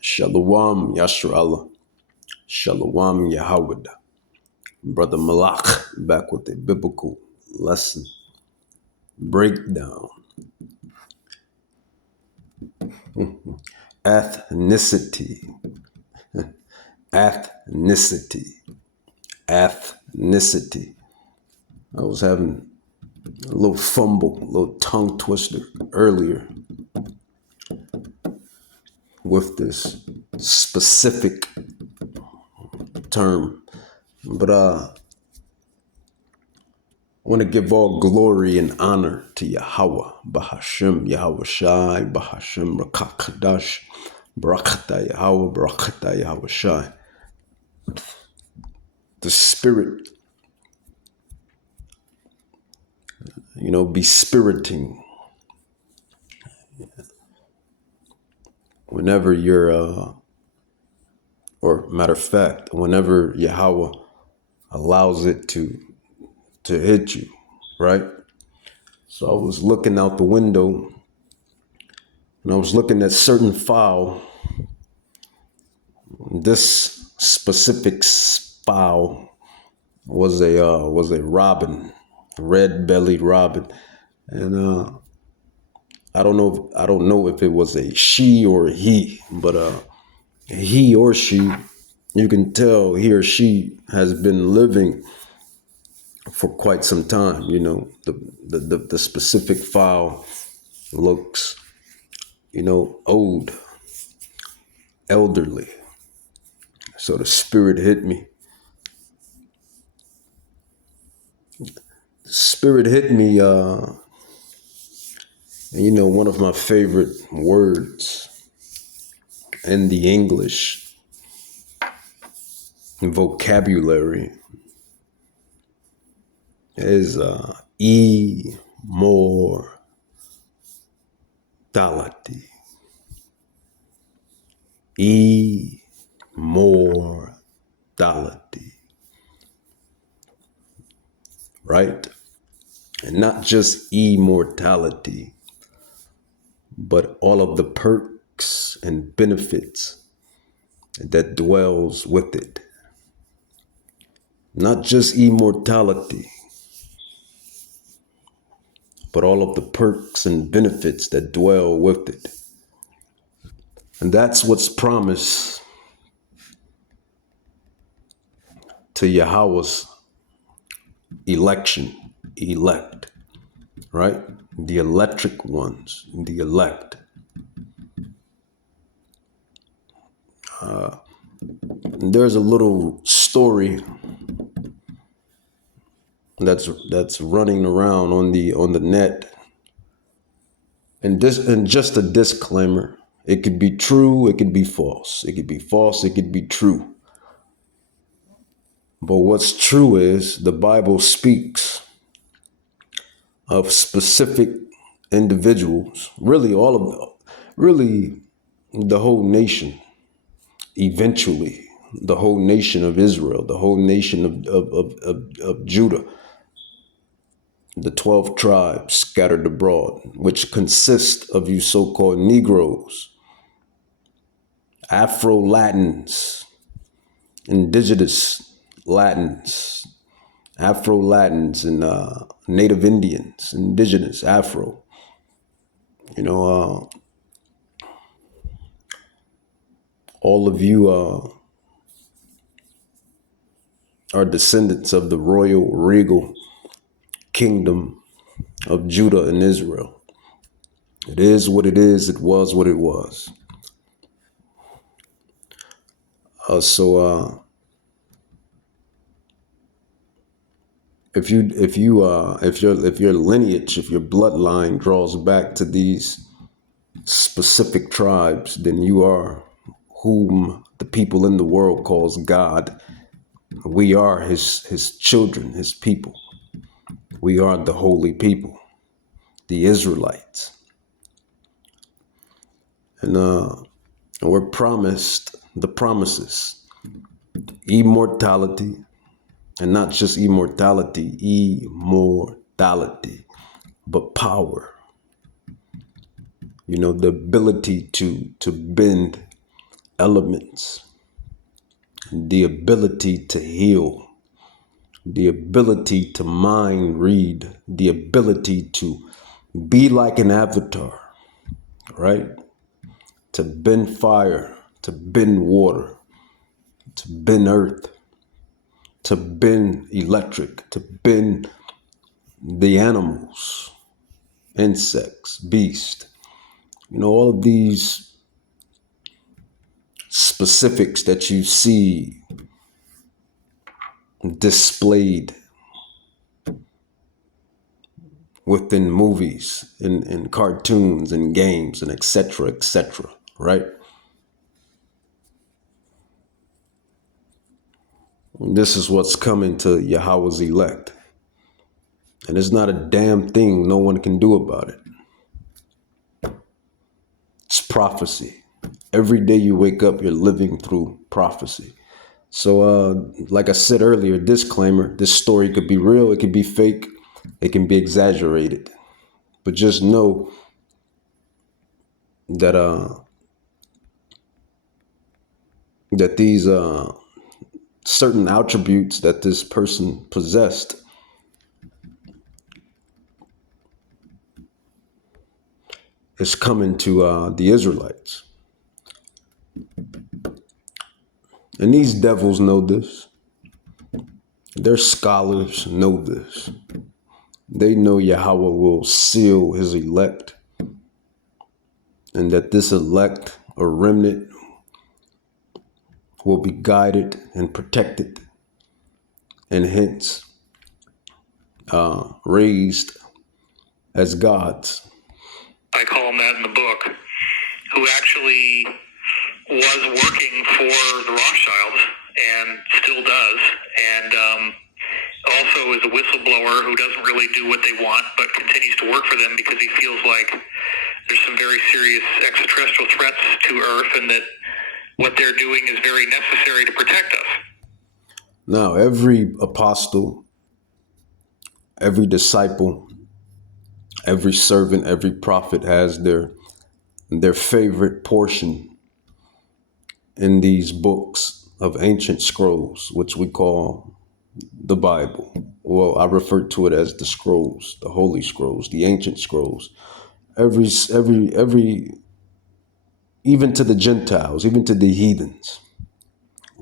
Shalom Yashrallah. Shalom Yahweh. Brother Malak back with a biblical lesson breakdown. Ethnicity. Ethnicity. Ethnicity. I was having a little fumble, a little tongue twister earlier with this specific term. But I want to give all glory and honor to Yahweh, Bahashem, Yahweh Shai, Bahashem, Rakakadash, Barakata Yahweh, Barakata Yahweh Shai. The spirit, be spiriting whenever you're, or matter of fact, whenever Yahweh allows it to hit you, right? So I was looking out the window and I was looking at certain fowl. This specific fowl was a robin, red-bellied robin, and I don't know if it was a she or a he, but he or she, you can tell he or she has been living for quite some time. The specific fowl looks, old, elderly. So the spirit hit me. Spirit hit me, and one of my favorite words in the English vocabulary is immortality. Immortality. Right? And not just immortality, but all of the perks and benefits that dwells with it. Not just immortality, but all of the perks and benefits that dwell with it. And that's what's promised to Yahweh's elect, right? The electric ones, the elect. There's a little story that's running around on the net, and just a disclaimer: it could be true, it could be false, it could be false, it could be true. But what's true is the Bible speaks of specific individuals, really the whole nation, eventually the whole nation of Israel, the whole nation of Judah, the 12 tribes scattered abroad, which consist of you so-called Negroes, Afro-Latins, indigenous Latins, Afro-Latins, and Native Indians, indigenous Afro. All of you are descendants of the royal, regal kingdom of Judah and Israel. It is what it is. It was what it was. If your lineage, if your bloodline draws back to these specific tribes, then you are whom the people in the world calls God. We are his children, his people. We are the holy people, the Israelites. And we're promised the promises, immortality, and not just immortality, but power. the ability to bend elements, the ability to heal, the ability to mind read, the ability to be like an avatar, right? To bend fire, to bend water, to bend earth, to bend electric, to bend the animals, insects, beasts. All of these specifics that you see displayed within movies, in cartoons and games and etc., right? This is what's coming to Yahweh's elect. And there's not a damn thing no one can do about it. It's prophecy. Every day you wake up, you're living through prophecy. So, like I said earlier, disclaimer, this story could be real, it could be fake, it can be exaggerated. But just know that that these certain attributes that this person possessed is coming to the Israelites. And these devils know this. Their scholars know this. They know Yahweh will seal his elect, and that this elect or remnant will be guided and protected, and hence raised as gods. I call him that in the book, who actually was working for the Rothschilds and still does, and also is a whistleblower who doesn't really do what they want, but continues to work for them because he feels like there's some very serious extraterrestrial threats to Earth, and that what they're doing is very necessary to protect us. Now, every apostle, every disciple, every servant, every prophet has their favorite portion in these books of ancient scrolls, which we call the Bible. Well, I refer to it as the scrolls, the holy scrolls, the ancient scrolls. Every, even to the Gentiles, even to the heathens,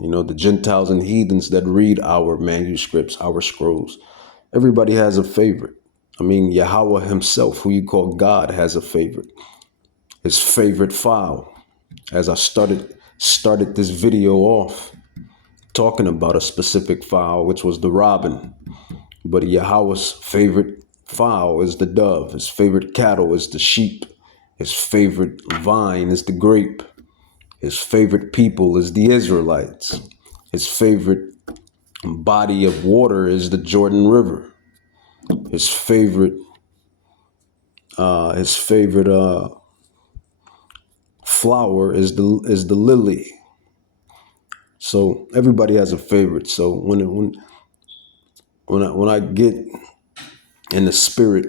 the Gentiles and heathens that read our manuscripts, our scrolls, everybody has a favorite. I mean, Yahweh himself, who you call God, has a favorite. His favorite file. As I started this video off talking about a specific file, which was the robin. But Yahweh's favorite file is the dove. His favorite cattle is the sheep. His favorite vine is the grape. His favorite people is the Israelites. His favorite body of water is the Jordan River. His favorite flower is the lily. So everybody has a favorite. So when I get in the spirit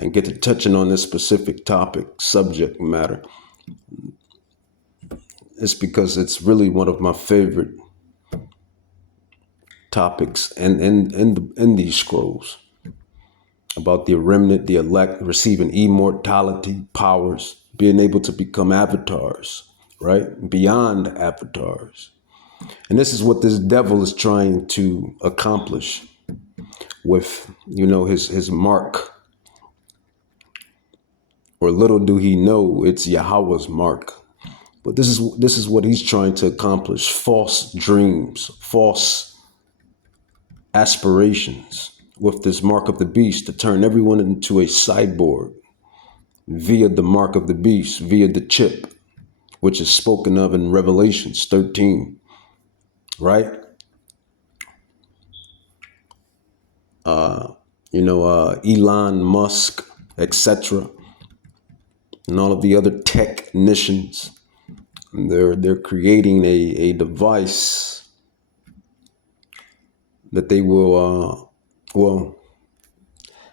and get to touching on this specific topic, subject matter, it's because it's really one of my favorite topics in these scrolls about the remnant, the elect receiving immortality, powers, being able to become avatars, right? Beyond avatars. And this is what this devil is trying to accomplish with, his mark. Or little do he know it's Yahweh's mark. But this is what he's trying to accomplish. False dreams, false aspirations with this mark of the beast to turn everyone into a cyborg via the mark of the beast, via the chip, which is spoken of in Revelations 13, right? Elon Musk, etc., and all of the other technicians, they're creating a device that they will,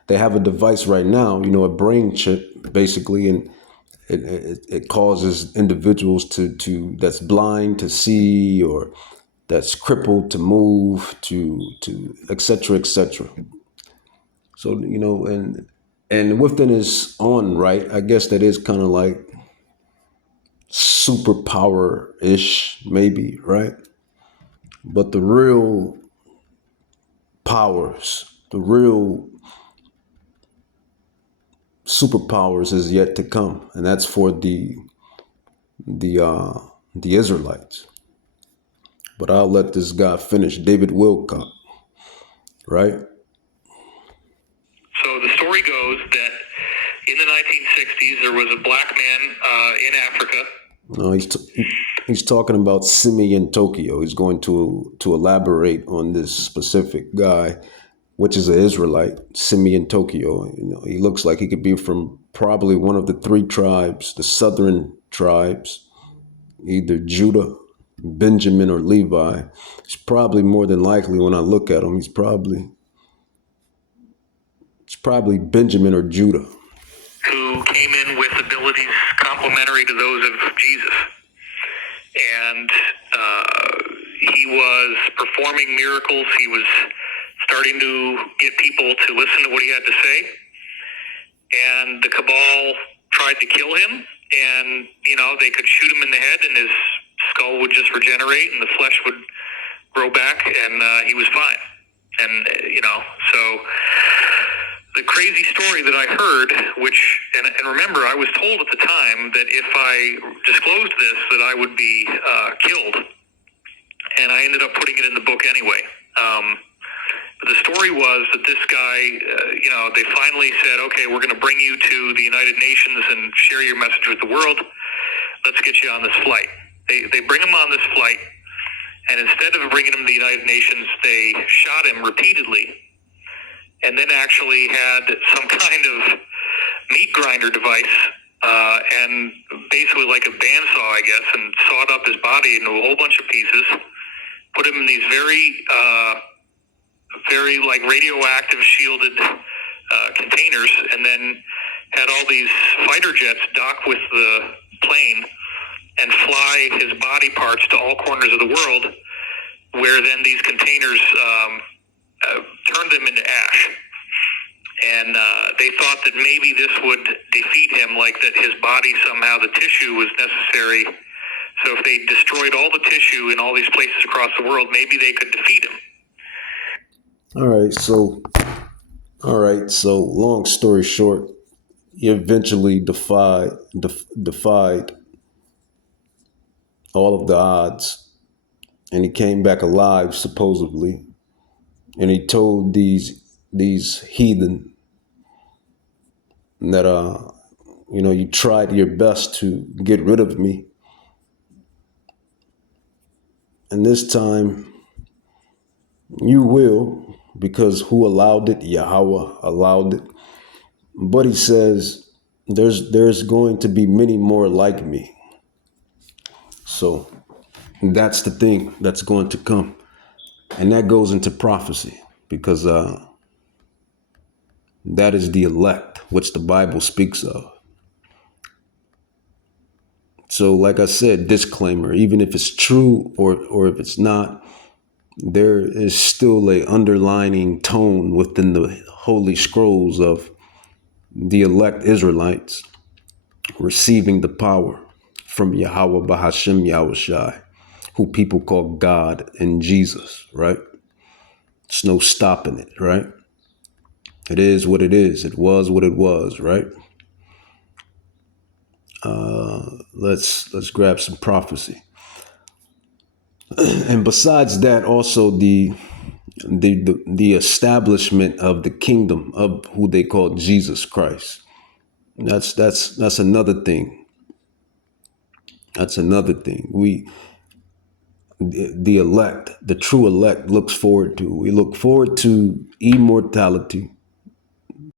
they have a device right now, a brain chip, basically, and it causes individuals to that's blind to see, or that's crippled to move, to et cetera, et cetera. So, and within his own right, I guess that is kind of like superpower-ish, maybe, right? But the real powers, the real superpowers is yet to come, and that's for the Israelites. But I'll let this guy finish. David Wilcock, right? So the story goes that in the 1960s, there was a black man in Africa. No, he's talking about Simeon Tokyo. He's going to elaborate on this specific guy, which is an Israelite, Simeon Tokyo. He looks like he could be from probably one of the three tribes, the southern tribes, either Judah, Benjamin, or Levi. It's probably more than likely, when I look at him, it's probably Benjamin or Judah. Who came in with abilities complementary to those of Jesus. And he was performing miracles. He was starting to get people to listen to what he had to say. And the cabal tried to kill him. And, they could shoot him in the head and his skull would just regenerate and the flesh would grow back and he was fine. And, so the crazy story that I heard, and remember, I was told at the time that if I disclosed this, that I would be killed. And I ended up putting it in the book anyway. But the story was that this guy, they finally said, okay, we're going to bring you to the United Nations and share your message with the world. Let's get you on this flight. They bring him on this flight, and instead of bringing him to the United Nations, they shot him repeatedly, and then actually had some kind of meat grinder device, and basically like a bandsaw, I guess, and sawed up his body into a whole bunch of pieces, put him in these very like radioactive shielded containers, and then had all these fighter jets dock with the plane and fly his body parts to all corners of the world, where then these containers turned them into ash. And they thought that maybe this would defeat him, like that his body somehow, the tissue was necessary. So if they destroyed all the tissue in all these places across the world, maybe they could defeat him. All right. So long story short, he eventually defied all of the odds, and he came back alive, supposedly. And he told these heathen that, you tried your best to get rid of me. And this time you will, because who allowed it? Yahweh allowed it. But he says, there's going to be many more like me. So that's the thing that's going to come. And that goes into prophecy, because that is the elect, which the Bible speaks of. So like I said, disclaimer, even if it's true or if it's not, there is still a underlining tone within the Holy Scrolls of the elect Israelites receiving the power from Yahweh Bahashem Yahushai, who people call God and Jesus, right? There's no stopping it, right? It is what it is. It was what it was, right? Let's grab some prophecy. And besides that, also the establishment of the kingdom of who they call Jesus Christ. That's another thing. That's another thing. The elect, the true elect, looks forward to. We look forward to immortality.